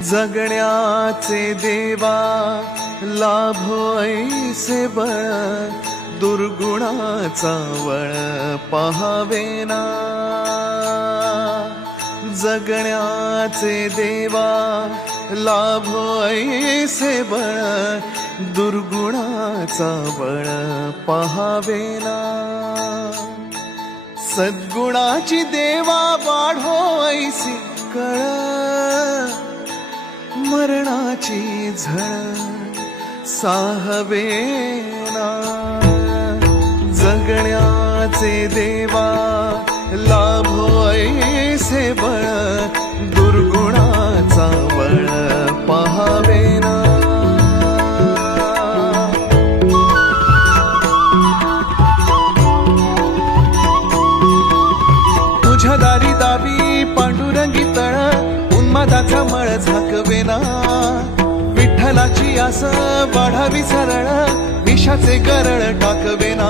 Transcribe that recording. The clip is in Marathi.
जगण्याचे देवा लाभो ऐसे बळ, दुर्गुणाचा वळ पहावेना। जगण्याचे देवा लाभो ऐसे बळ, दुर्गुणाचा बळ पहावेना। सद्गुणाची देवा वाढो ऐसी कळ, मरणाची झळ साहवेना। जगण्याचे देवा लाभो ऐसे बळ, दुर्गुणाचा बळ पहावेना। तुझ्या दारी दावी पांडुरंगी तळ, उन्मादाचा मळ झाकवेना। विठ्ठलाची आस वाढावी सरळ, विषाचे गरळ टाकवेना।